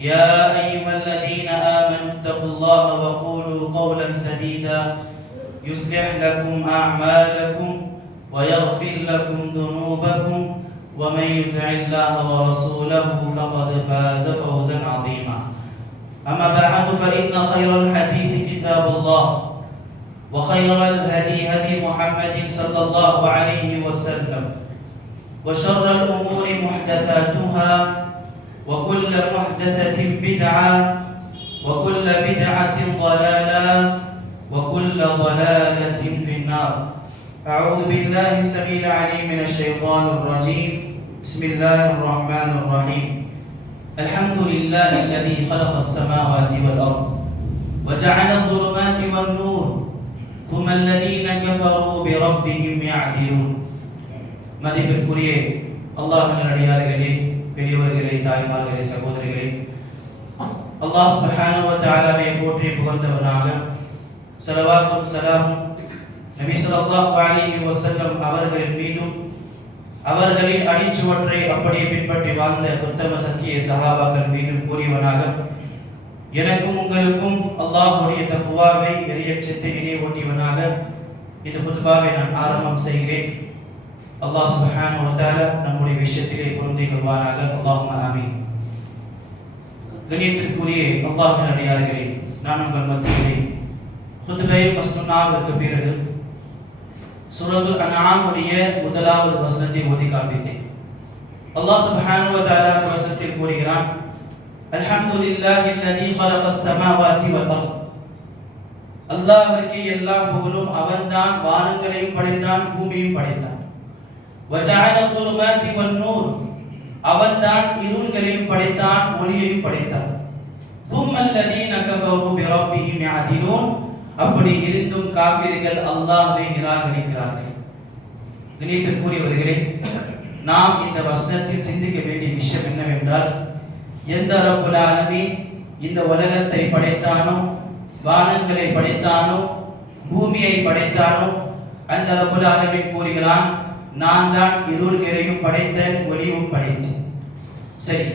يا أيها الذين آمنوا اتقوا الله وقولوا قولا سديدا. يصلح لكم أعمالكم ويغفر لكم ذنوبكم ومن يطع الله ورسوله فقد فاز فوزا عظيما. أما بعد فإن خير الحديث كتاب الله وخير الهدي هدي محمد صلى الله عليه وسلم وشر الأمور محدثاتها وكل محدثة بدعة وكل بدعة ضلالة وكل ضلالة في النار أعوذ بالله السميع العليم من الشيطان الرجيم بسم الله الرحمن الرحيم الحمد لله الذي خلق السماوات والأرض وجعل الظلمات والنور ثم الذين كفروا بربهم يعدلون மதிப்பிற்குரிய அல்லாஹின் அடியார்களே பெரியவர்களே தாய்மார்களே சகோதரிகளே அல்லாஹ் சுபஹானஹு வ தஆலாவை போற்றி புகழ்ந்தவனாக ஸலவாத்தும் ஸலாமும் நபி ஸல்லல்லாஹு அலைஹி வஸல்லம் அவர்களின் மீதும் அவர்களின் அடிச்சுவற்றை அப்படியே பின்பற்றி வாழ்ந்த உத்தம சத்திய சஹாபாக்கள் மீதும் கூறியவனாக எனக்கும் உங்களுக்கும் அல்லாஹுடைய தக்குவாவை எரியச்சத்தை நினைவூட்டியவனாக இந்த புதுபாவை நான் ஆரம்பம் செய்கிறேன். அல்லாஹ் சுபஹான நம்முடைய விஷயத்திலே பொருந்தி கொள்வாராக அல்லாஹும் ஆமீன். கணியத்திற்குரிய அல்லாஹின் அடியார்களே நான் உங்கள் மத்தியிலே ஹுத்பை மஸ்னுனாவிற்கு பிறகு சுரது அனாமுடைய முதலாவது வசனத்தை ஓதி காண்பித்தேன். அல்லாஹ் சுபஹான அந்த வசனத்தில் கூறுகிறான் அல்ஹம்துலில்லாஹி அல்லதி خلق السماوات والارض அல்லாஹ்விற்கு எல்லா புகழும் அவன்தான் வானங்களையும் படைத்தான் பூமியையும் படைத்தான். வஜான குருமதி வன்னூர் அவன் தான் இருள்களையும் படைத்தான் ஒளியையும் படைத்தான். தும்மல்லதீன கஃபரு பிரப்பிஹிம் யஅதிலூன். அப்படி இருந்தும் காபிர்கள் அல்லாஹ்வை நிராகரிக்கிறார்கள். கணியத்திற்குரியவர்களே நாம் இந்த வசனத்தில் சிந்திக்க வேண்டிய விஷயம் என்னவென்றால் எந்த ரப்புல் ஆலமி இந்த உலகத்தை படைத்தானோ வானங்களை படைத்தானோ பூமியை படைத்தானோ அந்த ரப்புல் ஆலமி கூறுகிறான் நான் தான் இருவர்களையும் படைத்த ஒளியும் படைத்தேன் சரி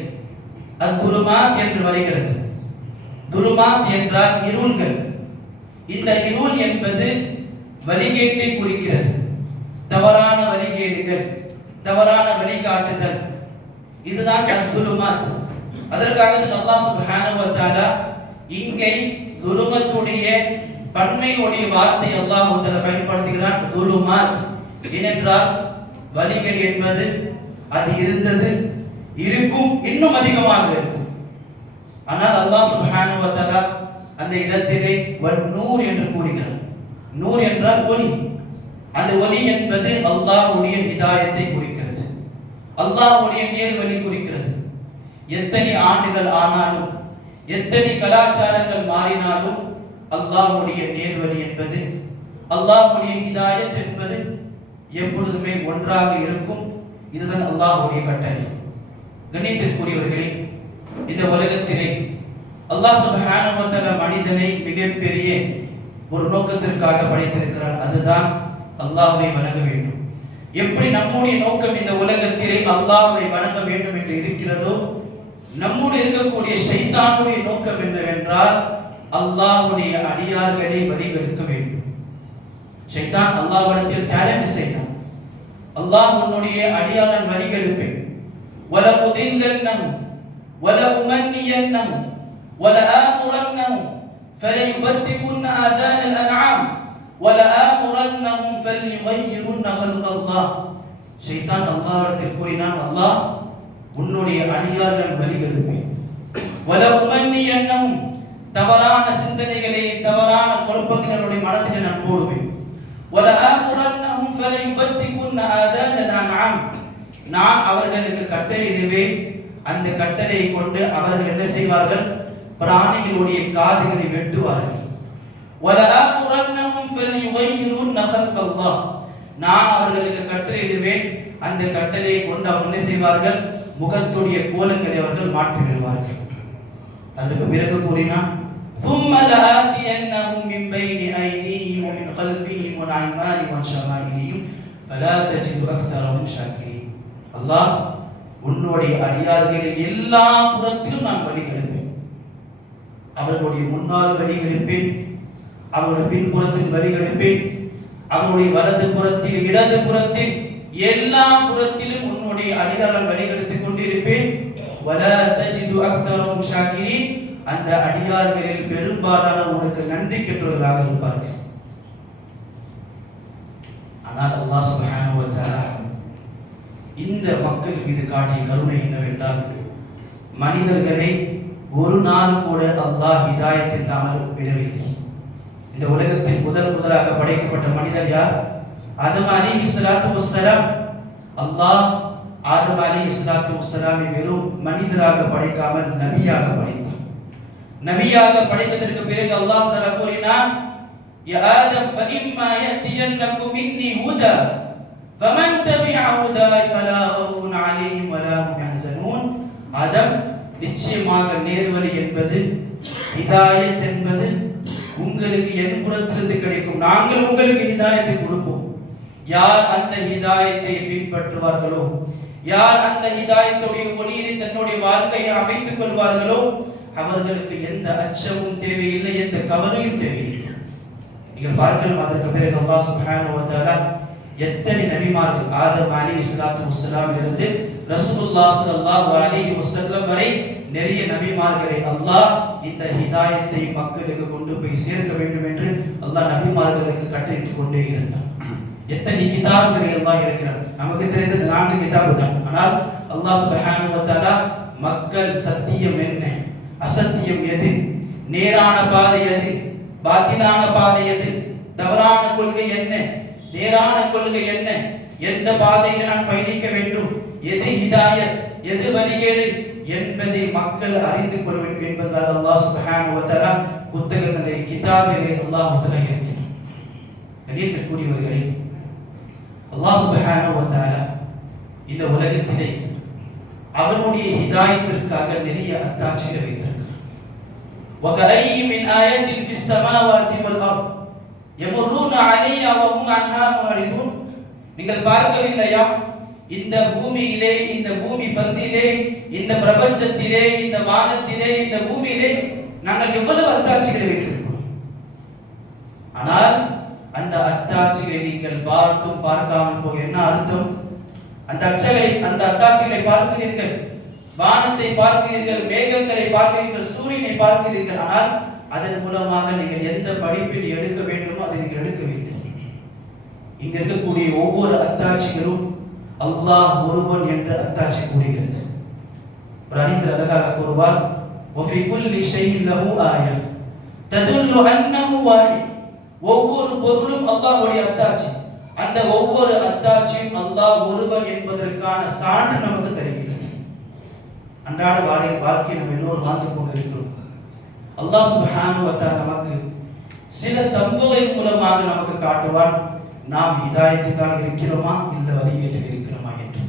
அது துருமாத் என்று வருகிறது. துருமாத் என்றால் இருள்கள். இந்த இருள் என்பது வழிகேட்டை குறிக்கிறது. தவறான வழிகேடுகள் தவறான வழிகாட்டுதல். இதுதான் அத்துருமாத் அதற்காக அல்லாஹ் சுப்ஹானஹு வ தஆலா இங்கே துருமத்துடைய பன்மையுடைய வார்த்தை அல்லாஹ் பயன்படுத்துகிறான் துருமாத். ஏனென்றால் வழிகள் என்பது அது இருந்தது இருக்கும் இன்னும் அதிகமாக இருக்கும். ஆனால் அல்லாஹ் சுப்ஹானஹு அந்த இடத்திலே வன் என்று கூறுகிறார். நூர் என்றால் ஒலி. அந்த ஒலி என்பது அல்லாஹ்வுடைய ஹிதாயத்தை குறிக்கிறது. அல்லாஹ்வுடைய நேர்வழி குறிக்கிறது. எத்தனை ஆண்டுகள் ஆனாலும் எத்தனை கலாச்சாரங்கள் மாறினாலும் அல்லாஹ்வுடைய நேர்வழி என்பது அல்லாஹ்வுடைய ஹிதாயத் என்பது எப்பொழுதுமே ஒன்றாக இருக்கும். இதுதான் அல்லாஹ்வுடைய கட்டளை. கண்ணியத்திற்குரியவர்களே இந்த உலகத்திலே அல்லாஹ் சுபஹானுவத்தல மனிதனை மிகப்பெரிய ஒரு நோக்கத்திற்காக படைத்திருக்கிறார் அதுதான் அல்லாஹை வணங்க வேண்டும். எப்படி நம்முடைய நோக்கம் இந்த உலகத்திலே அல்லாஹை வணங்க வேண்டும் என்று இருக்கிறதோ நம்முடைய இருக்கக்கூடிய சைத்தானுடைய நோக்கம் என்னவென்றால் அல்லாஹுடைய அடியார்களை வழிகெடுக்க வேண்டும். ஷைத்தான் அல்லாஹ்விடத்தில் சேலஞ்ச் செய்தான் அல்லாஹ் உன்னுடைய அடியாரன் வழிகெடுப்பேன் وَلَأُضِلَّنَّهُمْ وَلَأُمَنِّيَنَّهُمْ ولآمرنهم فليبتكن آذان الأنعام ولآمرنهم فليغيرن خلق الله ஷைத்தான் அல்லாஹ்விடத்தில் கூறினான் அல்லாஹ் உன்னுடைய அடியார்கள் வழிகெடுப்பேன் வல உமன்னி என்னும் தவறான சிந்தனைகளை தவறான குழப்பங்களுடைய மனதில் நான் போடுவேன் வல ஆமுரன்னஹும் ஃபலயுபத்திகுன்ன ஆதானல் நான் அவர்களுக்கு கட்டளையிடுவேன். அந்த கட்டளையை கொண்டு அவர்கள் என்ன செய்வார்கள்? பிராணிகளுடைய காதுகளை வெட்டுவார்கள். வல ஆமுரன்னஹும் ஃபலயுகையிருன் நஹல்க நான் அவர்களுக்கு கட்டளையிடுவேன். அந்த கட்டளையை கொண்டு அவர் என்ன செய்வார்கள்? முகத்துடைய கோலங்களை அவர்கள் மாற்றி விடுவார்கள் அதுக்கு பிறகு கூறினான் ثم لآتينهم من بين أيديهم ومن خلفهم وعن أيمانهم وعن شمائلهم فلا تجد أكثرهم شاكرين அல்லாஹ் உன்னுடைய அடியார்களை எல்லா புறத்திலும் நான் வழி கெடுப்பேன் அவர்களுடைய முன்னால் வழி கெடுப்பேன் அவருடைய பின்புறத்தில் வழி கெடுப்பேன் அவருடைய வலது புறத்தில் இடது புறத்தில் எல்லா புறத்திலும் உன்னுடைய அடியார்கள் வழிகெடுத்துக் கொண்டிருப்பேன் வல தஜிது அக்தரும் ஷாக்கிரின் அந்த அடியார்களில் பெரும்பாலான உனக்கு நன்றி கெட்டவர்களாக இருப்பார்கள். ஆனால் அல்லாஹ் சுப்ஹானஹு இந்த மக்கள் மீது காட்டிய கருணை என்னவென்றால் மனிதர்களை ஒரு நாள் கூட அல்லாஹ் ஹிதாயத் இல்லாமல் விடவில்லை. இந்த உலகத்தில் முதல் முதலாக படைக்கப்பட்ட மனிதர் யார்? ஆதம் அலி இஸ்லாத்து வசலாம் அல்லாஹ் ஆதம் அலி இஸ்லாத்து வசலாமை வெறும் மனிதராக படைக்காமல் நபியாக படைத்தார். நபியாக படைத்ததற்கு பிறகு அல்லாஹ் தஆலா கூறினான் யா ஆதம் ஃபஇம்மா யத்தியன்னக்கும் மின்னி ஹுதா ஃபமன் தபிஅ ஹுதாய ஃபலா ஹவுஃபுன் அலைஹிம் வலா ஹும் யஹ்சனூன். ஆதம் நிச்சயமாக நேர்வழி என்பது ஹிதாயத் என்பது உங்களுக்கு என் புறத்திலிருந்து கிடைக்கும். நாங்கள் உங்களுக்கு ஹிதாயத்தை கொடுப்போம். யார் அந்த ஹிதாயத்தை பின்பற்றுவார்களோ யார் அந்த ஹிதாயத்துடைய ஒளியை தன்னுடைய வாழ்க்கையை அமைத்துக் கொள்வார்களோ அவர்களுக்கு எந்த அச்சமும் தேவையில்லை எந்த கவலையும் தேவையில்லை. நீங்கள் பார்க்கலாம் அதற்கு பிறகு அல்லாஹ் சுப்ஹானஹு வ தஆலா எத்தனை நபிமார்கள் ஆதம் அலி இஸ்லாத்து வஸ்ஸலாம் இருந்து ரசூலுல்லாஹ் ஸல்லல்லாஹு அலைஹி வஸல்லம் வரை நிறைய நபிமார்களை அல்லாஹ் இந்த ஹிதாயத்தை மக்களுக்கு கொண்டு போய் சேர்க்க வேண்டும் என்று அல்லாஹ் நபிமார்களுக்கு கட்டளையிட்டுக் கொண்டே இருந்தான். எத்தனை கிதாபுகளை அல்லாஹ் இருக்கிறார் நமக்கு தெரிந்தது நான்கு கிதாபு தான் ஆனால் அல்லாஹ் சுப்ஹானஹு வ தஆலா மக்கள் சத்தியம் என்ன? அசத்தியம் எது? நேரான பாதை எது? பாத்திலான பாதை எது? தவறான கொள்கை என்ன? நேரான கொள்கை என்ன? எந்த பாதையில் நான் பயணிக்க வேண்டும்? எது ஹிதாயத்? எது வழிகேடு? என்பதை மக்கள் அறிந்து கொள்ள வேண்டும் என்பதால் அல்லாஹ் சுப்ஹானஹு வ தஆலா புத்தகங்களை கிதாபுகளை அல்லாஹ் தஆலா இருக்கிறார் கணியத்திற்குரியவர்களே அல்லாஹ் சுப்ஹானஹு வ தஆலா இந்த உலகத்திலே அவனுடைய ஹிதாயத்திற்காக நிறைய அத்தாட்சிகளை வைத்திருக்கிறார் وكأي من آية في السماوات والأرض يمرون عليها وهم عنها معرضون நீங்கள் பார்க்கவில்லையா இந்த பூமியிலே இந்த பூமி பந்திலே இந்த பிரபஞ்சத்திலே இந்த வானத்திலே இந்த பூமியிலே நாங்கள் எவ்வளவு அத்தாட்சிகளை வைத்திருக்கிறோம் ஆனால் அந்த அத்தாட்சிகளை நீங்கள் பார்த்தும் பார்க்காமல் போக என்ன அர்த்தம் அந்த அச்சகளை அந்த அத்தாட்சிகளை பார்க்கிறீர்கள் வானத்தை பார்க்கிறீர்கள் மேகங்களை பார்க்கிறீர்கள் சூரியனை பார்க்கிறீர்கள் ஆனால் அதன் மூலமாக நீங்கள் எந்த படிப்பில் எடுக்க வேண்டுமோ அதை நீங்கள் எடுக்கவில்லை இங்க இருக்கக்கூடிய ஒவ்வொரு அத்தாட்சிகளும் அல்லாஹ் ஒருவன் என்று அத்தாட்சி கூறுகிறது ஒரு அறிஞர் அழகாக கூறுவார் وفي كل شيء له آية تدل أنه واحد ஒவ்வொரு பொருளும் அல்லாஹ்வுடைய அத்தாட்சி அந்த ஒவ்வொரு அத்தாட்சியும் அல்லாஹ் ஒருவன் என்பதற்கான சான்று நமக்கு தருகிறது அன்றாட வாழ்க்கை வாழ்க்கை நம்ம எல்லோரும் வாழ்ந்து கொண்டிருக்கிறோம். அல்லாஹ் சுப்ஹானஹு வ நமக்கு சில சம்பவம் மூலமாக நமக்கு காட்டுவான். நாம் இதாயத்துக்காக இருக்கிறோமா? இல்லை வழிகேட்டில் இருக்கிறோமா என்று.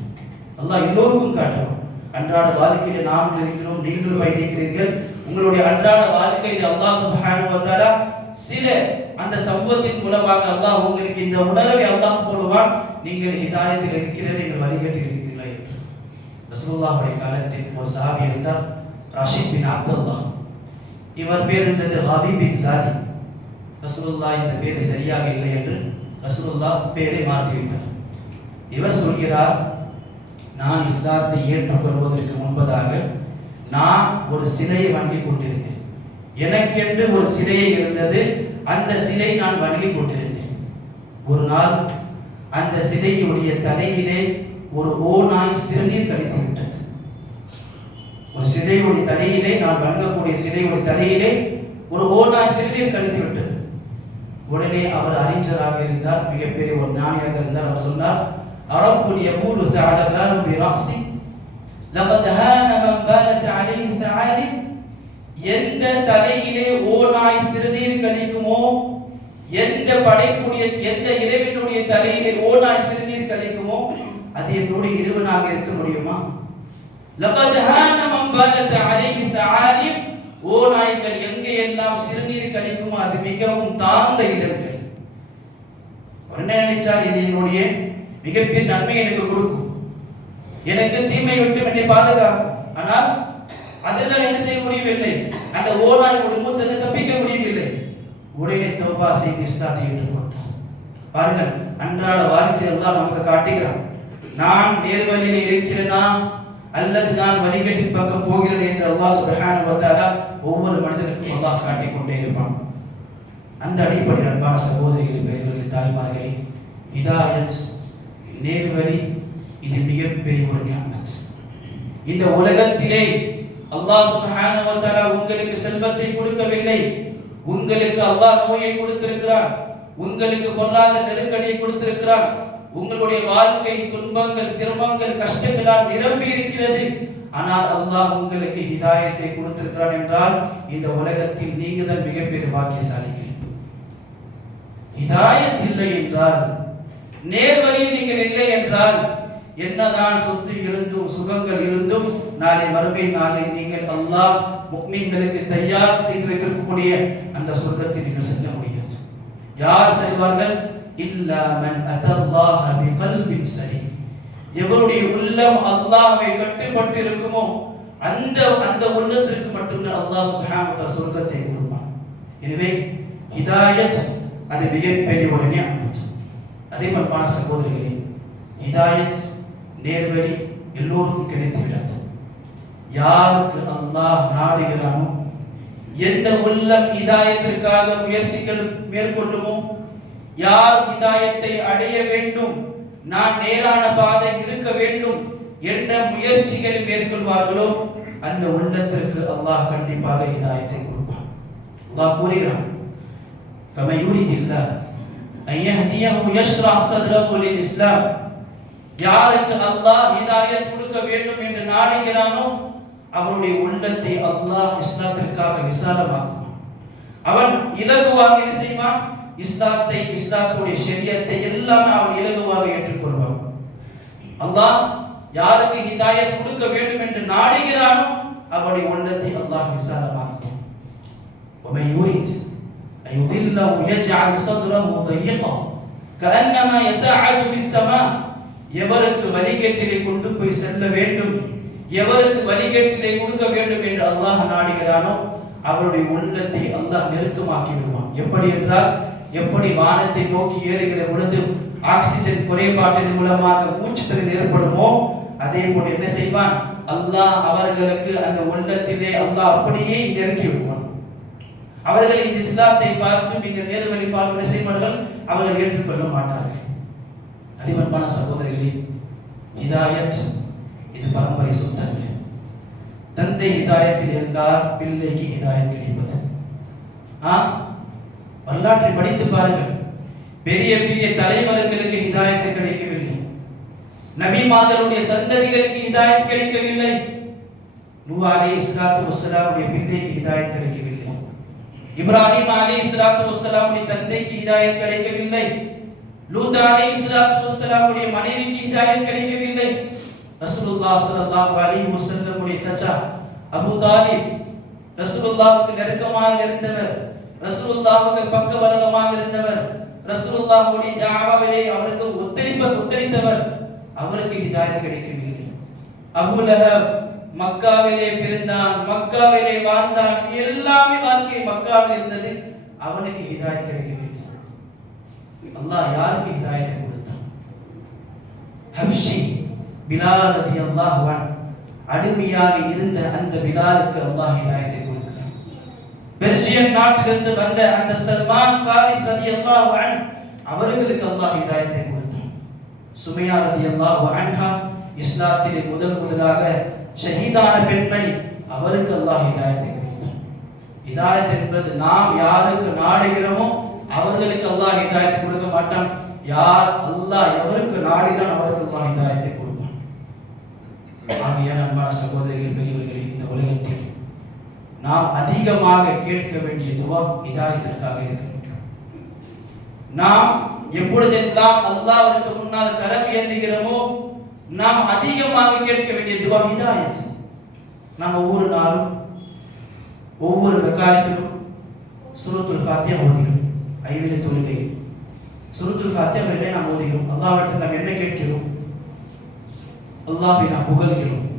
அல்லாஹ் எல்லோருக்கும் காட்டுவான். அன்றாட வாழ்க்கையில நாம் இருக்கிறோம் நீங்கள் பயணிக்கிறீர்கள். உங்களுடைய அன்றாட வாழ்க்கையில் அல்லாஹ் சுப்ஹானஹு வ சில அந்த சம்பவத்தின் மூலமாக அல்லாஹ் உங்களுக்கு இந்த உணர்வை அல்லாஹ் போடுவான். நீங்கள் இதாயத்தில் இருக்கிறீர்கள் நீங்கள் வழிகேட்டில் ரசூல்லாவுடைய காலத்தில் ஒரு சஹாபி இருந்தார் ரஷீத் பின் அப்துல்லா. இவர் பேர் இருந்தது ஹாபி பின் சாதி. ரசூலுல்லாஹ் இந்த பேர் சரியாக இல்லை என்று ரசூலுல்லாஹ் பேரை மாற்றிவிட்டார். இவர் சொல்கிறார் நான் இஸ்லாத்தை ஏற்றுக்கொள்வதற்கு முன்பதாக நான் ஒரு சிலையை வணங்கி கொண்டிருந்தேன். எனக்கென்று ஒரு சிலையை இருந்தது அந்த சிலை நான் வணங்கி கொண்டிருந்தேன். ஒரு நாள் அந்த சிலையுடைய தலையிலே ஒரு ஓநாய் சிறுநீர் கழித்து விட்டது ஒரு சிலையுடைய தலையிலே நான் வணங்கக்கூடிய சிலையுடைய தலையிலே ஒரு ஓநாய் சிறுநீர் கழித்து விட்டது உடனே அவர் அறிஞராக இருந்தார் மிகப்பெரிய ஒரு ஞானியாக இருந்தார் அவர் சொன்னார் அரப்புல் யகூலு ثعلبان برأسي لقد هان من بالت عليه ثعالب எந்த தலையிலே ஓநாய் சிறுநீர் கழிக்குமோ எந்த படைப்புடைய எந்த இறைவனுடைய தலையிலே ஓநாய் சிறுநீர் கழிக்குமோ அது என்னோட இருவனாக இருக்க முடியுமா? லபத் ஹானமம் பாலத் அலைஹி தஆலிம். ஓ நாய்கள் எங்கே எல்லாம் சிறுநீர் கழிக்குமோ அது மிகவும் தாழ்ந்த இடங்கள். உடனே என்ன நினைச்சார் இது என்னுடைய மிகப்பெரிய நன்மை எனக்கு கொடுக்கும். எனக்கு தீமை விட்டு என்னை பாதுகாக்கும். ஆனால் அதெல்லாம் என்ன செய்ய முடியவில்லை? அந்த ஓநாய் குடும்பத்தை தப்பிக்க முடியவில்லை. உடனே தௌபா செய்து இஸ்லாத்தை ஏற்றுக்கொண்டார். பாருங்கள் அன்றாட வாழ்க்கையில் தான் நமக்கு காட்டுகிறான். நான் நேர்வழியில் இருக்கிறேனா? அல்லது நான் வழிகேட்டின் பக்கம் போகிறேன் என்று அல்லாஹ் சுப்ஹானஹு வ தஆலா ஒவ்வொரு மனிதனுக்கும் அல்லாஹ் காட்டிக் கொண்டே இருப்பான். அந்த அடிப்படையில் அன்பான சகோதரிகளின் பெரியவர்களே தாய்மார்களே ஹிதாயத் நேர்வழி இது மிகப்பெரிய ஒரு ஞாபகம் இந்த உலகத்திலே அல்லாஹ் சுப்ஹானஹு வ தஆலா உங்களுக்கு செல்வத்தை கொடுக்கவில்லை. உங்களுக்கு அல்லாஹ் நோயை கொடுத்திருக்கிறான். உங்களுக்கு பொருளாதார நெருக்கடியை கொடுத்திருக்கிறான். உங்களுடைய வாழ்க்கை துன்பங்கள் சிரமங்கள் கஷ்டங்களால் நிரம்பி இருக்கிறது. ஆனால் அல்லாஹ் உங்களுக்கு ஹிதாயத்தை கொடுத்திருக்கிறான் என்றால் இந்த உலகத்தில் நீங்க தான் மிகப்பெரிய பாக்கியசாலிகள். ஹிதாயத் இல்லை என்றால் நேர்வழியில் நீங்கள் இல்லை என்றால் என்னதான் சொத்து இருந்தும் சுகங்கள் இருந்தும் நாளை மறுமை நாளை நீங்கள் அல்லாஹ் முக்மீன்களுக்கு தயார் செய்து வைத்திருக்கக்கூடிய அந்த சொர்க்கத்தை நீங்கள் செல்ல முடியாது. யார் செல்வார்கள் இல்லா மன் அதல்லாஹ பிகல்பின் சரி எவருடைய உள்ளம் அல்லாஹ்வை கட்டுப்பட்டு இருக்குமோ அந்த அந்த உள்ளத்திற்கு மட்டும்தான் அல்லாஹ் சுப்ஹானஹு வ சொர்க்கத்தை கொடுப்பான். எனவே ஹிதாயத் அது மிகப்பெரிய ஒரு நியமத் அதே மர்மான சகோதரிகளே ஹிதாயத் நேர்வழி எல்லோருக்கும் கிடைத்து விடாது யாருக்கு அல்லாஹ் நாடுகிறானோ எந்த உள்ளம் ஹிதாயத்திற்காக முயற்சிகள் மேற்கொள்ளுமோ யார் ஹிதாயத்தை அடைய வேண்டும் நான் நேரான பாதை இருக்க வேண்டும் என்ற முயற்சிகளை மேற்கொள்வார்களோ அந்த உள்ளத்திற்கு அல்லாஹ் கண்டிப்பாக ஹிதாயத்தை கொடுப்பான் அல்லாஹ் கூறுகிறான் فمن يريد الله أن يهديه يشرح صدره للإسلام யாருக்கு அல்லாஹ் ஹிதாயத் கொடுக்க வேண்டும் என்று நாடுகிறானோ அவருடைய உள்ளத்தை அல்லாஹ் இஸ்லாத்திற்காக விசாலமாக்குவான் அவன் இலகுவாக என்ன செய்வான் இஸ்லாத்தை இஸ்லாத்துடைய ஷரியத்தை எல்லாமே அவன் இலகுவாக ஏற்றுக்கொள்வான் அல்லாஹ் யாருக்கு ஹிதாயத் கொடுக்க வேண்டும் என்று நாடுகிறானோ அவருடைய உள்ளத்தை அல்லாஹ் விசாலமாக்குவான் ومن يريد أن يضله يجعل صدره ضيقا كأنما يساعد في السماء எவருக்கு வழிகேட்டிலே கொண்டு போய் செல்ல வேண்டும் எவருக்கு வழிகேட்டிலே கொடுக்க வேண்டும் என்று அல்லாஹ் நாடுகிறானோ அவருடைய உள்ளத்தை அல்லாஹ் நெருக்கமாக்கி விடுவான் எப்படி என்றால் எப்படி வானத்தை நோக்கி ஏறுகிற பொழுது ஆக்சிஜன் குறைபாட்டின் மூலமாக மூச்சுத்திறன் ஏற்படுமோ? அதே போல் என்ன செய்வான்? அல்லாஹ் அவர்களுக்கு அந்த உள்ளத்திலே அல்லாஹ் அப்படியே நெருங்கி விடுவான். அவர்கள் இந்த இஸ்லாத்தை பார்த்து நீங்கள் நேரு வழிபாடு என்ன செய்வார்கள்? அவர்கள் ஏற்றுக்கொள்ள மாட்டார்கள். அதிபர்பான சகோதரிகளே இதாயத் இது பரம்பரை சொத்தல்ல. தந்தை இதாயத்தில் இருந்தால் பிள்ளைக்கு இதாயத் கிடைப்பது. ஆ? வரலாற்றை படித்து பாருங்கள். பெரிய பெரிய தலைவர்களுக்கு ஹிதாயத்து கிடைக்கவில்லை. நபிமார்களுடைய சந்ததிகளுக்கு ஹிதாயத் கிடைக்கவில்லை. நூஹ் அலைஹி ஸலாத்து வஸ்ஸலாமுடைய பிள்ளைக்கு ஹிதாயத் கிடைக்கவில்லை. இப்ராஹிம் அலைஹி ஸலாத்து வஸ்ஸலாமுடைய தந்தைக்கு ஹிதாயத் கிடைக்கவில்லை. லூத் அலைஹி ஸலாத்து வஸ்ஸலாமுடைய மனைவிக்கு ஹிதாயத் கிடைக்கவில்லை. ரசூலுல்லாஹ் ஸல்லல்லாஹு அலைஹி வஸல்லமுடைய சச்சா அபூ தாலிப் ரசூலுல்லாஹ்வுக்கு நெருக்கமாக இருந்தவர். ரசூலுல்லாஹ்வுக்கு பக்கபலகமாக இருந்தவர். ரசூலுல்லாஹ்வுடைய தாவாவிலே அவருக்கு ஒத்துழைப்ப ஒத்துழைத்தவர் அவருக்கு ஹிதாயத் கிடைக்கவில்லை. அபூ லஹப் மக்காவிலே பிறந்தான் மக்காவிலே வாழ்ந்தான். எல்லாமே வாழ்க்கை மக்காவில் இருந்தது. அவனுக்கு ஹிதாயத் கிடைக்கவில்லை. அல்லாஹ் யாருக்கு ஹிதாயத்தை கொடுத்தான்? ஹப்ஷி பிலால் ரதி அல்லாஹ் அடிமையாக இருந்த அந்த பிலாலுக்கு அல்லாஹ் ஹிதாயத்தை பெர்ஷியன் நாட்டிலிருந்து வந்த அந்த சல்மான் ஃபாரிஸ் ரலியல்லாஹு அன்ஹு அவர்களுக்கு அல்லாஹ் ஹிதாயத்தை கொடுத்தான். சுமையா ரலியல்லாஹு அன்ஹா இஸ்லாத்திலே முதல் முதலாக ஷஹீதான பெண்மணி அவருக்கு அல்லாஹ் ஹிதாயத்தை கொடுத்தான். ஹிதாயத் என்பது நாம் யாருக்கு நாடுகிறோமோ அவர்களுக்கு அல்லாஹ் ஹிதாயத்தை கொடுக்க மாட்டான். யார் அல்லாஹ் எவருக்கு நாடினான் அவருக்கு அல்லாஹ் ஹிதாயத்தை கொடுப்பான். ஆகிய அன்பான சகோதரிகள் பெரியவர்களில் இந்த உலகத்தில் நாம் அதிகமாக கேட்க வேண்டிய துவா ஹிதாயத்திற்காக இருக்க வேண்டும் நாம் எப்பொழுதெல்லாம் அல்லாவிற்கு முன்னால் கரம் ஏந்துகிறோமோ நாம் அதிகமாக கேட்க வேண்டிய துவா ஹிதாயத் நாம் ஒவ்வொரு நாளும் ஒவ்வொரு ரக்காயத்திலும் சுரத்துல் ஃபாத்தியா ஓதுகிறோம். ஐவேளை தொழுகை. சூரத்துல் ஃபாத்தியா என்ன நாம் ஓதுகிறோம்? அல்லாவிடத்தில் நாம் என்ன கேட்கிறோம்? அல்லாவை நாம் புகழ்கிறோம்.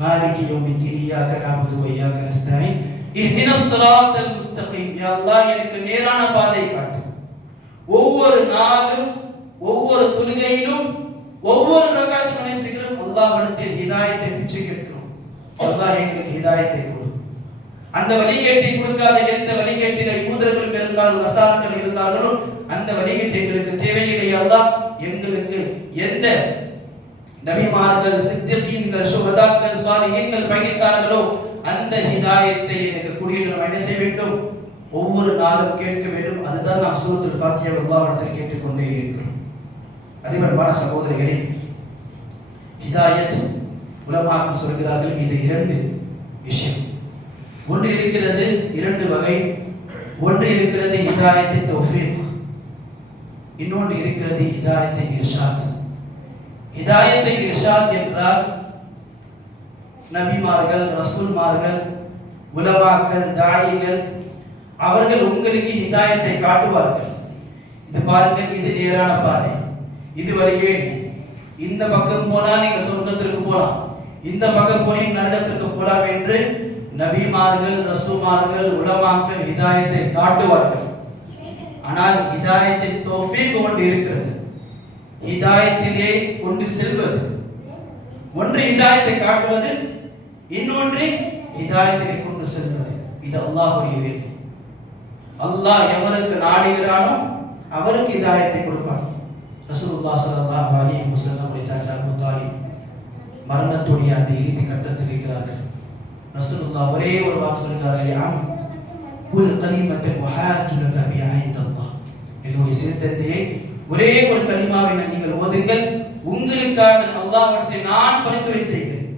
مالك يوم الدين إياك نعبد وإياك نستعين اهدنا الصراط المستقيم يا الله எனக்கு நேரான பாதை காட்டு. ஒவ்வொரு நாளும் ஒவ்வொரு தொழுகையிலும் ஒவ்வொரு ரக்காயத்திலும் என்ன செய்கிறோம் அல்லாஹ்விடத்தில் ஹிதாயத்தை பிச்சை கேட்கிறோம் அல்லாஹ் எங்களுக்கு ஹிதாயத்தை கொடு. அந்த வழிகேட்டை கொடுக்காத எந்த வழிகேட்டில யூதர்கள் இருந்தாலும் நசாரர்கள் இருந்தாலும் அந்த வழிகேட்டு எங்களுக்கு தேவையில்லை. அல்லாஹ் எங்களுக்கு எந்த நபிமார்கள் சித்திகீன்கள் சுகதாக்கள் சாலிஹீன்கள் பயணித்தார்களோ அந்த ஹிதாயத்தை எனக்கு குடியிட நாம் என்ன செய்ய வேண்டும்? ஒவ்வொரு நாளும் கேட்க வேண்டும். அதுதான் நாம் சூரத்தில் ஃபாத்தியா அல்லாஹ்விடத்தில் கேட்டுக்கொண்டே இருக்கிறோம். அதிபரமான சகோதரிகளே ஹிதாயத் உலமாக்கம் சொல்கிறார்கள் இது இரண்டு விஷயம். ஒன்று இருக்கிறது இரண்டு வகை. ஒன்று இருக்கிறது ஹிதாயத்தை தௌஃபீக். இன்னொன்று இருக்கிறது ஹிதாயத்தை இர்ஷாத். ஹிதாயத்தை இர்ஷாத் என்றால் நபிமார்கள் ரசூல்மார்கள் உலமாக்கள் தாயிகள். அவர்கள் உங்களுக்கு ஹிதாயத்தை காட்டுவார்கள். இது பாருங்கள் இது நேரான பாதை. இது வழிகேடு. இந்த பக்கம் போனா நீங்க சொர்க்கத்திற்கு போலாம். இந்த பக்கம் போய் நரகத்திற்கு போலாம் என்று நபிமார்கள் ரசூமார்கள் உலமாக்கள் ஹிதாயத்தை காட்டுவார்கள். ஆனால் ஹிதாயத்தின் தோஃபீக் ஒன்று இருக்கிறது. ஹிதாயத்திலே கொண்டு செல்வது. ஒன்று ஹிதாயத்தை காட்டுவது இன்னொன்று ஹிதாயத்திலே கொண்டு செல்வது. இது அல்லாஹுடைய வேலை அல்லாஹ் எவருக்கு நாடுகிறானோ அவருக்கு இதாயத்தை கொடுப்பான். ரசூலுல்லாஹ் ஸல்லல்லாஹு அலைஹி வஸல்லம் உடைய சாச்சா அபூ மரணத்துடைய அந்த இறுதி கட்டத்தில் இருக்கிறார்கள். ரசூலுல்லாஹ் ஒரே ஒரு வார்த்தை சொல்கிறார்கள் யாம் குல் கலிமத்தன் வஹாஜுலக பி பிஹா இன்தல்லாஹ் என்னுடைய சித்தத்தையே ஒரே ஒரு கலிமாவை நீங்கள் ஓதுங்கள். உங்களுக்காக அல்லாஹ்விடத்தில் நான் பரிந்துரை செய்கிறேன்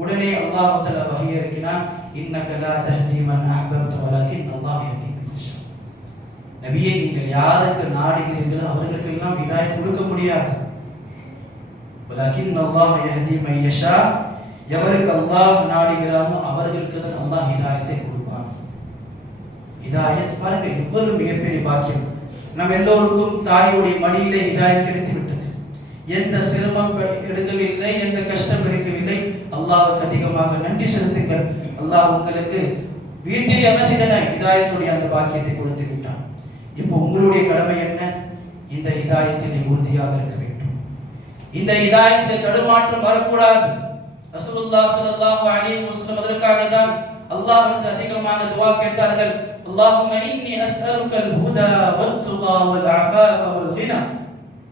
உடனே அல்லாஹ் தஆலா வஹி இறக்கினான். இன்னக லா தஹ்தி மன் அஹ்பப்த வலக்கின் அல்லாஹ் யஹ்தி நபியை நீங்கள் யாருக்கு நாடுகிறீர்களோ அவர்களுக்கெல்லாம் ஹிதாயத் கொடுக்க முடியாது. வலக்கின் அல்லாஹ் யஹ்தி மன் யஷா. எவருக்கு அல்லாஹ் நாடுகிறாமோ அவர்களுக்கு தான் அல்லாஹ் ஹிதாயத்தை கொடுப்பான். ஹிதாயத் பாருங்கள் எவ்வளவு மிகப்பெரிய பாக்கியம். நம் எல்லோருக்கும் தாயுடைய மடியிலே இதாய் கிடைத்து விட்டது எந்த சிரமம் எடுக்கவில்லை எந்த கஷ்டம் எடுக்கவில்லை அல்லாவுக்கு அதிகமாக நன்றி செலுத்துங்கள். அல்லாஹ் உங்களுக்கு வீட்டில் என்ன செய்தன? இதாயத்துடைய அந்த பாக்கியத்தை கொடுத்து விட்டான். இப்போ உங்களுடைய கடமை என்ன? இந்த ஹிதாயத்தில் உறுதியாக இருக்க வேண்டும். இந்த இதாயத்தில் தடுமாற்றம் வரக்கூடாது. ரசூலுல்லாஹ் ஸல்லல்லாஹு அலைஹி வஸல்லம் அதற்காக தான் அல்லாஹ் அதிகமாக துவா கேட்டார்கள். اللهم إني أسألك الهدى والتقى والعفاف والغنى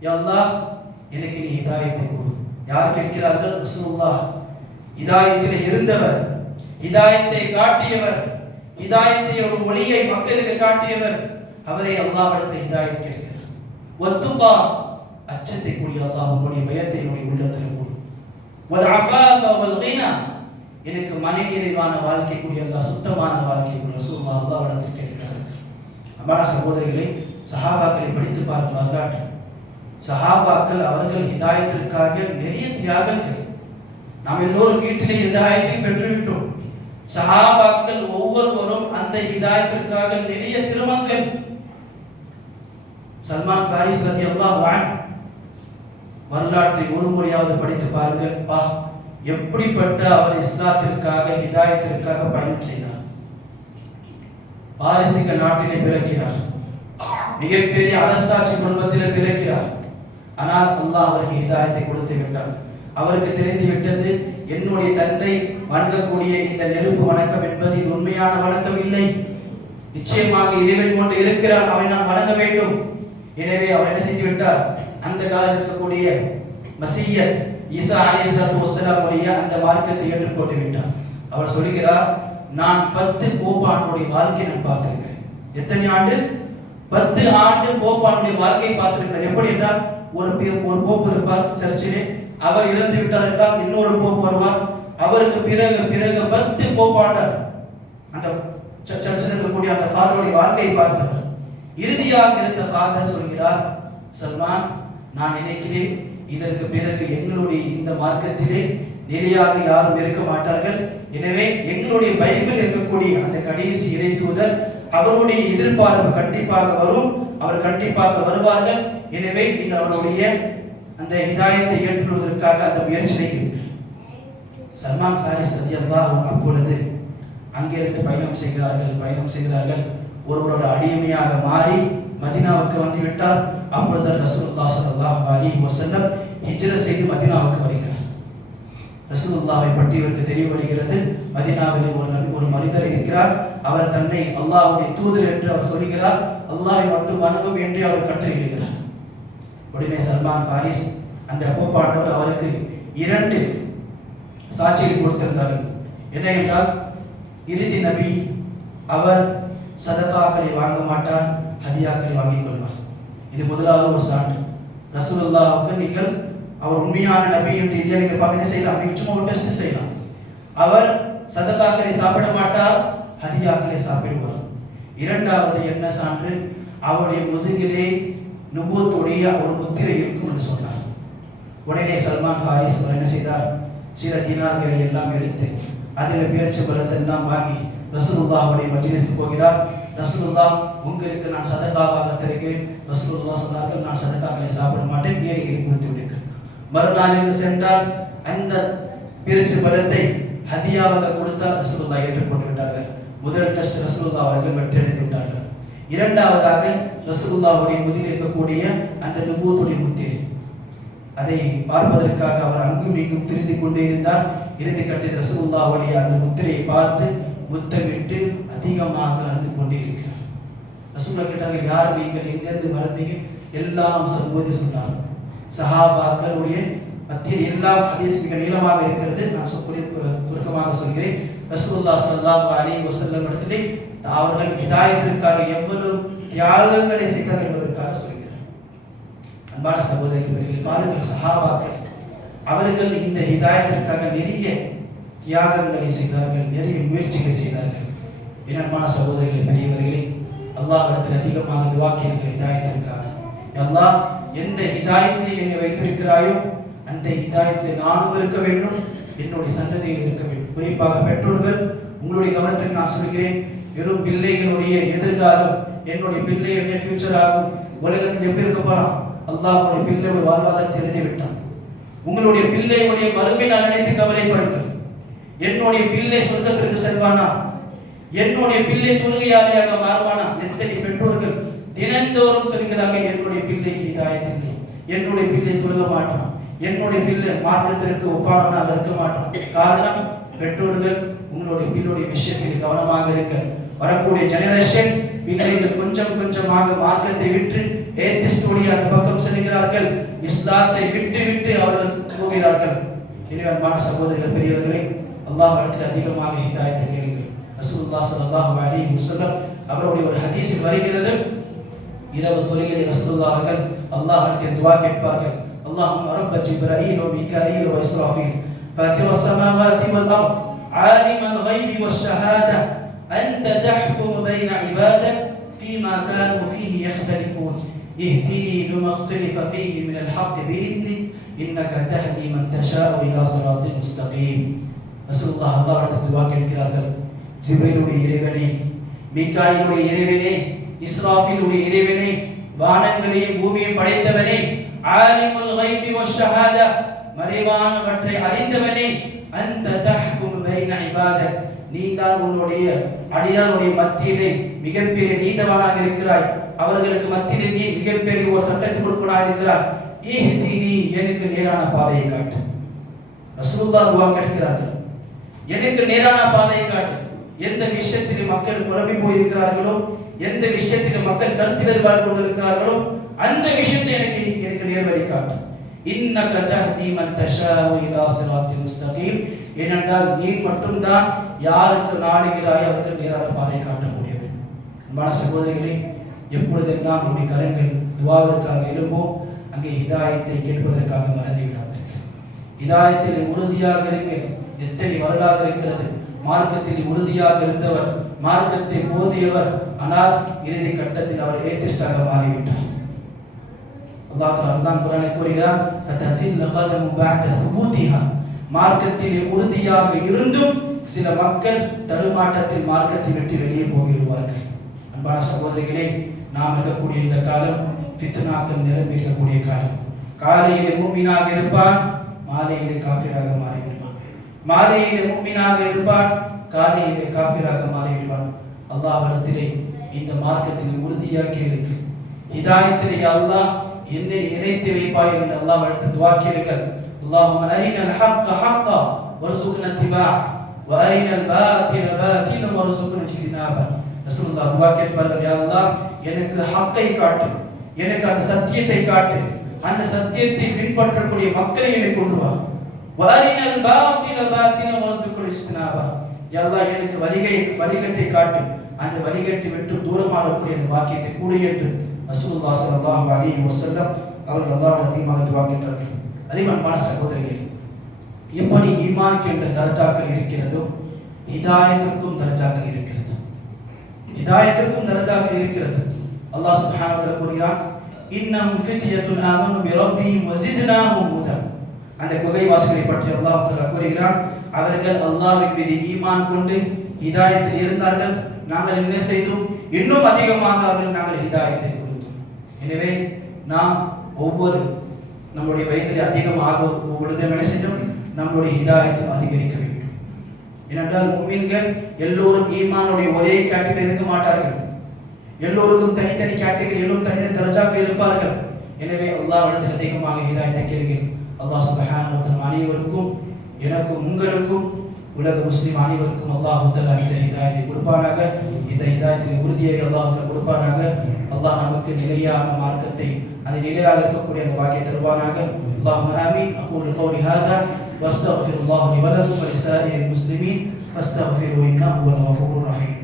يا الله எனக்கு நீ ஹிதாயத்தை கொடு யார் கேட்கிறார்கள் ரசூலுல்லாஹ் ஹிதாயத்தில் இருந்தவர் ஹிதாயத்தை காட்டியவர் ஹிதாயத்தை ஒரு ஒளியை மக்களுக்கு காட்டியவர் அவரை அல்லாஹ்விடத்தில் ஹிதாயத் கேட்கிறார் வத்துகா அச்சத்தை கூடிய அல்லாஹ் உன்னுடைய பயத்தை என்னுடைய உள்ளத்தில் கொடு வல் அஃபாஃப வல் கினா எனக்கு மன நிறைவான வாழ்க்கை கூடிய அல்லா சுத்தமான வாழ்க்கை கூடிய அல்லா வளர்த்து கேட்கிறார்கள் அம்மாடா சகோதரிகளை சஹாபாக்களை படித்து பாருங்கள் வரலாற்று. சஹாபாக்கள் அவர்கள் ஹிதாயத்திற்காக நிறைய தியாகங்கள். நாம் எல்லோரும் வீட்டிலே ஹிதாயத்தை பெற்றுவிட்டோம். சஹாபாக்கள் ஒவ்வொருவரும் அந்த ஹிதாயத்திற்காக நிறைய சிரமங்கள். சல்மான் பாரிஸ் ரதி அல்லாஹ் வரலாற்றை ஒரு முறையாவது படித்து பாருங்கள். பா எப்படிப்பட்ட அவர் இஸ்லாத்திற்காக இதாயத்திற்காக பயணம் செய்தார்? பாரிசிக நாட்டிலே பிறக்கிறார். மிகப்பெரிய அரசாட்சி குடும்பத்திலே பிறக்கிறார். ஆனால் அல்லாஹ் அவருக்கு இதாயத்தை கொடுத்து விட்டார் அவருக்கு தெரிந்து விட்டது என்னுடைய தந்தை வணங்கக்கூடிய இந்த நெருப்பு வணக்கம் என்பது இது உண்மையான வணக்கம் இல்லை. நிச்சயமாக இறைவன் ஒன்று இருக்கிறான் அவனை நான் வணங்க வேண்டும். எனவே அவர் என்ன செய்து விட்டார்? அந்த காலத்தில் இருக்கக்கூடிய மசீயத் ஈசா அலிஸ்லாத்து வசலாம் உடைய அந்த மார்க்கத்தை ஏற்றுக்கொண்டு விட்டார் அவர் சொல்கிறார் நான் பத்து போப்பானுடைய வாழ்க்கை நான் பார்த்திருக்கிறேன். எத்தனை ஆண்டு? பத்து ஆண்டு போப்பானுடைய வாழ்க்கையை பார்த்திருக்கிறேன் எப்படி என்றால் ஒரு ஒரு போப்பு இருப்பார் சர்ச்சிலே அவர் இறந்து விட்டார் என்றால் இன்னொரு போப்பு வருவார். அவருக்கு பிறகு பிறகு பத்து போப்பாண்டர் அந்த சர்ச்சில் இருக்கக்கூடிய அந்த ஃபாதருடைய வாழ்க்கையை பார்த்தவர். இறுதியாக இருந்த ஃபாதர் சொல்கிறார் சல்மான் நான் நினைக்கிறேன் இதற்கு பிறகு எங்களுடைய இந்த மார்க்கத்திலே நிலையாக யாரும் இருக்க மாட்டார்கள். எனவே எங்களுடைய பைபிள் இருக்கக்கூடிய அந்த கடைசி இறை தூதர் அவருடைய எதிர்பார்ப்பு கண்டிப்பாக வரும். அவர் கண்டிப்பாக வருவார்கள். எனவே நீங்கள் அவருடைய அந்த இதாயத்தை ஏற்றுக்கொள்வதற்காக அந்த முயற்சி செய்கிறீர்கள் சல்மான் ஃபாரிஸ் ரதியல்லாஹு அப்பொழுது அங்கிருந்து பயணம் செய்கிறார்கள் பயணம் செய்கிறார்கள். ஒருவரோட அடிமையாக மாறி மதீனாவுக்கு வந்து விட்டார். அப்பொழுது ரசூலுல்லாஹ் ஸல்லல்லாஹு அலி வசல்லம் ஹிஜ்ரத் செய்து மதீனாவுக்கு வருகிறார். ரசூலுல்லாவை பற்றி இவருக்கு தெரிய வருகிறது மதினாவில் ஒரு நபி ஒரு மனிதர் இருக்கிறார். அவர் தன்னை அல்லாஹுடைய தூதர் என்று அவர் சொல்கிறார். அல்லாஹை மட்டும் வணங்கும் என்று அவர் கட்டளையிடுகிறார். உடனே சல்மான் ஃபாரிஸ் அந்த போப்பாண்டவர் அவருக்கு இரண்டு சாட்சியை கொடுத்திருந்தார்கள். என்ன என்றால் இறுதி நபி அவர் சதகாக்களை வாங்க மாட்டார் ஹதியாக்களை வாங்கிக் கொள்வார். இது முதலாவது ஒரு சான்று. ரசூலுல்லாவுக்கு நீங்கள் அவர் உண்மையான நபி என்று இல்லையா நீங்கள் பார்க்க என்ன செய்யலாம். அப்படி சும்மா ஒரு டெஸ்ட் செய்யலாம். அவர் சதகாக்களை சாப்பிட மாட்டார் ஹதியாக்களை சாப்பிடுவார். இரண்டாவது என்ன சான்று? அவருடைய முதுகிலே நுபுவத்துடைய ஒரு முத்திரை இருக்கும் என்று சொன்னார். உடனே சல்மான் ஹாரிஸ் அவர் என்ன செய்தார்? சில தினார்களை எல்லாம் எடுத்து அதில் பேச்சு பலத்தெல்லாம் வாங்கி ரசூலுல்லாவுடைய மஜ்லிஸ்க்கு போகிறார். ரசூலுல்லா உங்களுக்கு நான் சதகாவாக தருகிறேன். ரசூலுல்லா சொன்னார்கள் நான் சதகாக்களை சாப்பிட மாட்டேன் ஏழைகளை கொடுத்து மறுநாள் மறுநாளுக்கு சென்றால் அந்த பிரிச்சு பழத்தை ஹதியாவாக கொடுத்தால் ரசூலுல்லாஹ் ஏற்றுக்கொண்டு விட்டார்கள் முதல் டெஸ்ட் ரசூலுல்லாஹ் அவர்கள் வெற்றி அடைந்து விட்டார்கள் இரண்டாவதாக ரசூலுல்லாஹுடைய முதில் இருக்கக்கூடிய அந்த நுபூத்துடைய முத்திரை. அதை பார்ப்பதற்காக அவர் அங்கும் இங்கும் திரிந்து கொண்டே இருந்தார். இறுதி கட்டில் ரசூலுல்லாஹுடைய அந்த முத்திரையை பார்த்து முத்தமிட்டு அதிகமாக அழுது கொண்டே இருக்கிறார். ரசூல்லா கேட்டார்கள் யார் நீங்கள்? எங்கேருந்து வரந்தீங்க எல்லாம் சமூகத்தை சொன்னார் சஹாபாக்களுடைய மத்தியில் எல்லா ஹதீஸ் மிக நீளமாக இருக்கிறது. நான் சொல்லக்கூடிய சுருக்கமாக சொல்கிறேன். ரசூல்லா ஸல்லல்லாஹு அலி வசல்லம் இடத்திலே அவர்கள் ஹிதாயத்திற்காக எவ்வளவு தியாகங்களை செய்தார்கள் என்பதற்காக சொல்கிறார். அன்பான சகோதரிகள் பாருங்கள் சஹாபாக்கள். அவர்கள் இந்த ஹிதாயத்திற்காக நிறைய தியாகங்களை செய்தார்கள் நிறைய முயற்சிகளை செய்தார்கள். என் அன்பான சகோதரிகளே பெரியவர்களே அல்லாஹ்விடத்தில் அதிகமாக துவா இதாயத்திற்காக ஹிதாயத்திற்காக. எந்த இதாயத்தில் என்னை வைத்திருக்கிறாயோ அந்த இதாயத்தில் நானும் இருக்க வேண்டும் என்னுடைய சந்ததியில் இருக்க வேண்டும். குறிப்பாக பெற்றோர்கள் உங்களுடைய கவனத்துக்கு நான் சொல்கிறேன் வெறும் பிள்ளைகளுடைய எதிர்காலம் என்னுடைய பிள்ளையுடைய ஃபியூச்சர் ஆகும். உலகத்தில் எப்படி இருக்க போறான்? அல்லாஹுடைய பிள்ளையுடைய வாழ்வாதாரத்தை எழுதி விட்டான் உங்களுடைய பிள்ளையுடைய மறுமை நான் நினைத்து கவலைப்படுங்கள். என்னுடைய பிள்ளை சொந்தத்திற்கு செல்வானா? என்னுடைய பிள்ளை தொழுகையாளியாக மாறுவானா? எத்தனை பெற்றோர்கள் தினந்தோறும் சொல்கிறார்கள் என்னுடைய பிள்ளைக்கு இதாயத்தில்லை என்னுடைய பிள்ளை தொழுக மாட்டான் என்னுடைய பிள்ளை மார்க்கத்திற்கு ஒப்பானவனாக இருக்க மாட்டான். காரணம் பெற்றோர்கள் உங்களுடைய பிள்ளையுடைய விஷயத்தில் கவனமாக இருக்க வரக்கூடிய ஜெனரேஷன் பிள்ளைகள் கொஞ்சம் கொஞ்சமாக மார்க்கத்தை விட்டு ஏத்திஸ்டோடைய அந்த பக்கம் செல்கிறார்கள். இஸ்லாத்தை விட்டு விட்டு அவர்கள் போகிறார்கள். எனவே அன்பான சகோதரர்கள் பெரியவர்களே அல்லாஹ் இடத்தில் அதிகமாக இதாயத்தை கேளுங்கள். ரசூலுல்லாஹ் சல்லாஹ் அலி முசலம் அவருடைய ஒரு ஹதீஸில் வருகிறது. இரவு தொழுகையில் ரசூலுல்லாஹ் அவர்கள் அல்லாஹ் இடத்தில் துஆ கேட்பார்கள் اللهم رب جبرائيل وميكائيل وإسرافيل فاتر السماوات والأرض عالم الغيب والشهادة أنت تحكم بين عبادك فيما كانوا فيه يختلفون اهدني لما اختلف فيه من الحق بإذنك إنك تهدي من تشاء إلى صراط مستقيم ரசூலுல்லாஹ் அல்லாஹ்விடத்தில் துவா கேட்கிறார்கள் ஜிப்ரீலுடைய இறைவனே மீகாயிலுடைய இறைவனே இஸ்ராஃபிலுடைய இறைவனே வானங்களையும் பூமியையும் படைத்தவனே ஆலிமுல் கைபி வஷ்ஷஹாதா மறைவானவற்றை அறிந்தவனே அந்த தஹ்கும் பைன இபாத நீ தான் உன்னுடைய அடியாருடைய மத்தியிலே மிகப்பெரிய நீதவனாக இருக்கிறாய். அவர்களுக்கு மத்தியிலே நீ மிகப்பெரிய ஒரு சட்டத்தை கொடுப்பவனாக இருக்கிறாய். இஹ்தினி எனக்கு நேரான பாதையை காட்டு. ரசூல்லா துவா கேட்கிறார்கள். எனக்கு நேரான பாதையை காட்டு. எந்த விஷயத்திலே மக்கள் குழம்பி போயிருக்கிறார்களோ எந்த விஷயத்தில் மக்கள் கருத்து வேறுபாடு கொண்டிருக்கிறார்களோ அந்த விஷயத்தை எனக்கு எனக்கு நேர்வழி காட்டும் இன்னக தஹ்தி மன் தஷாஉ இலா முஸ்தகீம். ஏனென்றால் நீ மட்டும்தான் யாருக்கு நாடுகிறாய் அவர்கள் நேரான பாதை காட்ட முடியும் அன்பான சகோதரிகளே எப்பொழுதெல்லாம் நம்முடைய கரங்கள் துவாவிற்காக எழும்போ அங்கே இதாயத்தை கேட்பதற்காக மறந்து விடாதீர்கள். இதாயத்தில் உறுதியாக இருங்கள். எத்தனை வரலாறு இருக்கிறது. மார்க்கத்தில் உறுதியாக இருந்தவர் மார்க்கத்தை போதியவர் ஆனால் இறுதி கட்டத்தில் அவர் ஏத்திஸ்டாக மாறிவிட்டார். அல்லாஹ் அதுதான் குரானை கூறுகிறார் மார்க்கத்திலே உறுதியாக இருந்தும் சில மக்கள் தடுமாற்றத்தில் மார்க்கத்தை விட்டு வெளியே போகிவிடுவார்கள். அன்பான சகோதரிகளே நாம் இருக்கக்கூடிய இந்த காலம் ஃபித்னாக்கள் நிரம்பி இருக்கக்கூடிய காலம். காலையிலே மூமினாக இருப்பான் மாலையிலே காஃபிராக மாறிவிடுவான். மாலையிலே மூமினாக இருப்பான் காலையிலே காஃபிராக மாறிவிடுவான் அல்லாஹ்விடத்திலே இந்த மார்க்கத்தில் உறுதியாக இருக்கு ஹிதாயத்திலே அல்லாஹ் என்னை நினைத்து வைப்பாய் என்று அல்லாஹ் வளர்த்து துவா கேளுங்கள் اللهم أرنا الحق حقا وارزقنا اتباعه وأرنا الباطل باطلا وارزقنا اجتنابه ரசூலுல்லாஹ் துவா கேட்பார்கள் யா அல்லாஹ் எனக்கு ஹக்கை காட்டு எனக்கு அந்த சத்தியத்தை காட்டு அந்த சத்தியத்தை பின்பற்றக்கூடிய மக்களை எனக்கு கொண்டு வா வஅரினல் பாத்தில பாத்தில வர்சுக்குல் இஸ்தினாபா எல்லா எனக்கு வலிகை வழிகட்டை காட்டு. அந்த வழிகட்டை விட்டு தூரமாகக்கூடிய அந்த வாக்கியத்தை கூடு என்று ரசூலுல்லாஹ் ஸல்லல்லாஹு அலி வசல்லம் அவர்கள் அல்லாஹ் அதிகமாக துவாக்கின்றார்கள் அதிகமான சகோதரிகள் எப்படி ஈமானுக்கு என்ற தரஜாக்கள் இருக்கிறதோ ஹிதாயத்திற்கும் தரஜாக்கள் இருக்கிறது. ஹிதாயத்திற்கும் தரஜாக்கள் இருக்கிறது. அல்லாஹ் சுப்ஹானஹு கூறுகிறான் இன்னஹும் ஃபித்யத்துன் ஆமனு பிரப்பிஹிம் வஸித்னாஹும் ஹுதா. அந்த குகைவாசிகளை பற்றி அல்லாஹ் கூறுகிறான் அவர்கள் அல்லாவின் மீது ஈமான் கொண்டு ஹிதாயத்தில் இருந்தார்கள். நாங்கள் என்ன செய்தோம்? இன்னும் அதிகமாக அவர்கள் நாங்கள் ஹிதாயத்தை கொடுத்தோம். எனவே நாம் ஒவ்வொரு நம்முடைய வயதில் அதிகமாக பொழுது என்ன செய்யும் நம்முடைய ஹிதாயத்தும் அதிகரிக்க வேண்டும். ஏனென்றால் மும்மின்கள் எல்லோரும் ஈமானுடைய ஒரே கேட்டகரி இருக்க மாட்டார்கள். எல்லோருக்கும் தனித்தனி கேட்டகரி எல்லோரும் தனித்தனி தரஜாக்கள் இருப்பார்கள். எனவே அல்லாஹ்விடத்தில் அதிகமாக ஹிதாயத்தை கேளுங்கள். அல்லாஹ் சுப்ஹானஹு அனைவருக்கும் எனக்கும் உங்களுக்கும் உலக முஸ்லிம் அனைவருக்கும் அல்லாஹ் தஆலா இந்த ஹிதாயத்தை கொடுப்பானாக இந்த ஹிதாயத்தின் உறுதியை அல்லாஹ் தஆலா கொடுப்பானாக அல்லாஹ் நமக்கு நிலையான மார்க்கத்தை அதை நிலையாக இருக்கக்கூடிய அந்த வாக்கியை தருவானாக اللهم آمين أقول قولي هذا واستغفر الله لي ولكم ولسائر المسلمين فاستغفروا إنه هو الغفور الرحيم